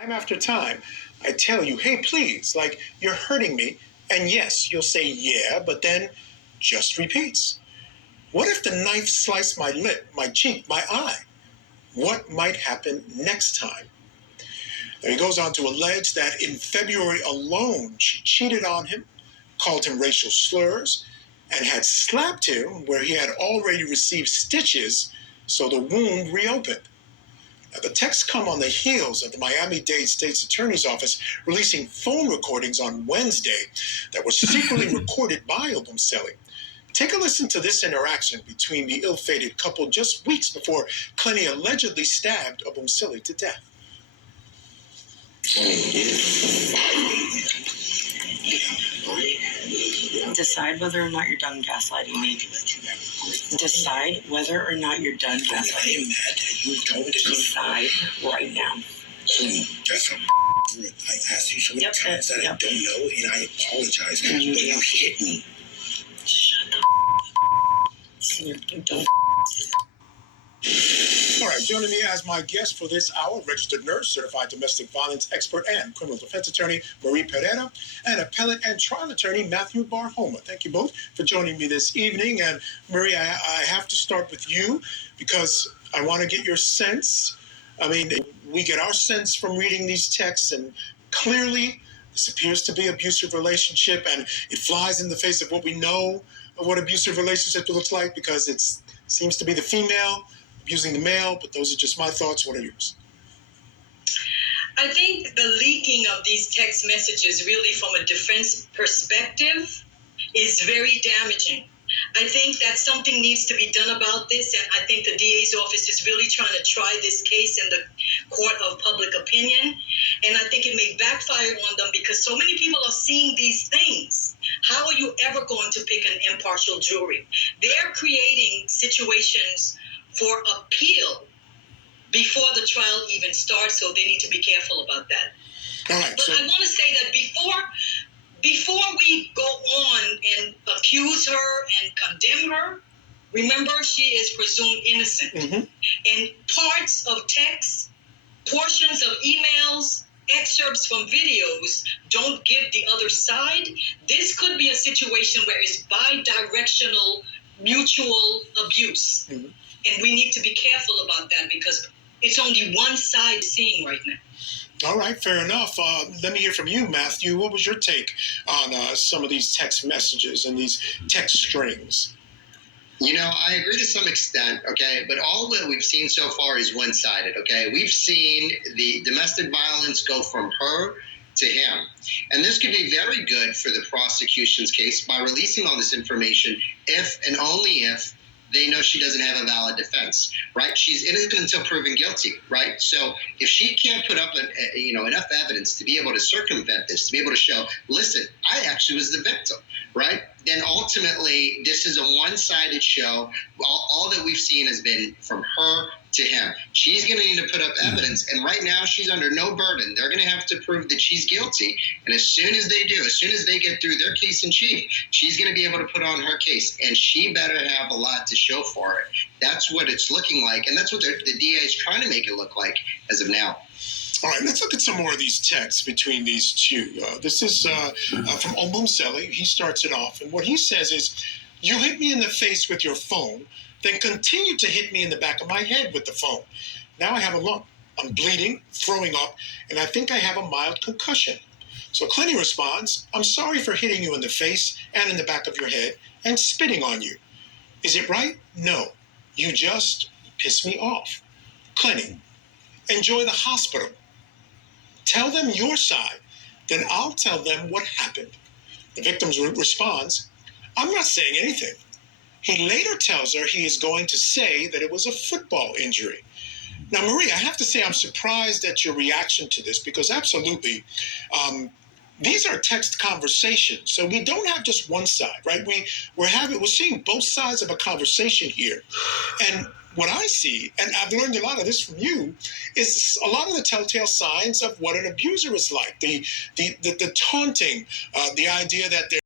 Time after time, I tell you, hey, please, like, you're hurting me. And yes, you'll say, yeah, but then just repeats. What if the knife sliced my lip, my cheek, my eye? What might happen next time? And he goes on to allege that in February alone, she cheated on him, called him racial slurs, and had slapped him where he had already received stitches, so the wound reopened. Now, the texts come on the heels of the Miami-Dade State's Attorney's Office releasing phone recordings on Wednesday that were secretly recorded by Obumseli. Take a listen to this interaction between the ill-fated couple just weeks before Clenny allegedly stabbed Obumseli to death. Decide whether or not you're done gaslighting me. Decide whether or not you're done gaslighting me. Decide right now. That's I asked you so many times that I don't know, and I apologize. But you hit me. Shut the don't. All right, joining me as my guest for this hour, registered nurse, certified domestic violence expert, and criminal defense attorney Marie Pereira, and appellate and trial attorney Matthew Barhoma. Thank you both for joining me this evening. And Marie, I have to start with you because I want to get your sense. I mean, we get our sense from reading these texts, and clearly this appears to be an abusive relationship, and it flies in the face of what we know of what abusive relationship looks like because it seems to be the female abusing the male, but those are just my thoughts. What are yours? I think the leaking of these text messages really from a defense perspective is very damaging. I think that something needs to be done about this, and I think the DA's office is really trying to try this case in the court of public opinion, and I think it may backfire on them because so many people are seeing these things. How are you ever going to pick an impartial jury? They're creating situations for appeal before the trial even starts, so they need to be careful about that. All right, but I want to say that before we go on and accuse her and condemn her, remember she is presumed innocent. Mm-hmm. And parts of texts, portions of emails, excerpts from videos don't give the other side. This could be a situation where it's bi-directional mutual abuse. Mm-hmm. And we need to be careful about that because it's only one side seeing right now. All right, fair enough. Let me hear from you, Matthew. What was your take on some of these text messages and these text strings? You know, I agree to some extent, okay, but all that we've seen so far is one-sided, okay? We've seen the domestic violence go from her to him. And this could be very good for the prosecution's case by releasing all this information if and only if they know she doesn't have a valid defense, right? She's innocent until proven guilty, right? So if she can't put up enough evidence to be able to circumvent this, to be able to show, listen, I actually was the victim, right? Then ultimately, this is a one-sided show. All that we've seen has been from her to him. She's going to need to put up evidence, and right now she's under no burden. They're going to have to prove that she's guilty, and as soon as they do, as soon as they get through their case in chief, she's going to be able to put on her case, and she better have a lot to show for it. That's what it's looking like, and that's what the DA is trying to make it look like as of now. All right, let's look at some more of these texts between these two. This is from Obumseli. He starts it off, and what he says is, you hit me in the face with your phone, then continue to hit me in the back of my head with the phone. Now I have a lump. I'm bleeding, throwing up, and I think I have a mild concussion. So Clenny responds, I'm sorry for hitting you in the face and in the back of your head and spitting on you. Is it right? No. You just pissed me off. Clenny, enjoy the hospital. Tell them your side, then I'll tell them what happened. The victim responds, I'm not saying anything. He later tells her he is going to say that it was a football injury. Now, Marie, I have to say I'm surprised at your reaction to this because absolutely, these are text conversations. So we don't have just one side, right? We're seeing both sides of a conversation here. And what I see, and I've learned a lot of this from you, is a lot of the telltale signs of what an abuser is like. The taunting, the idea that they're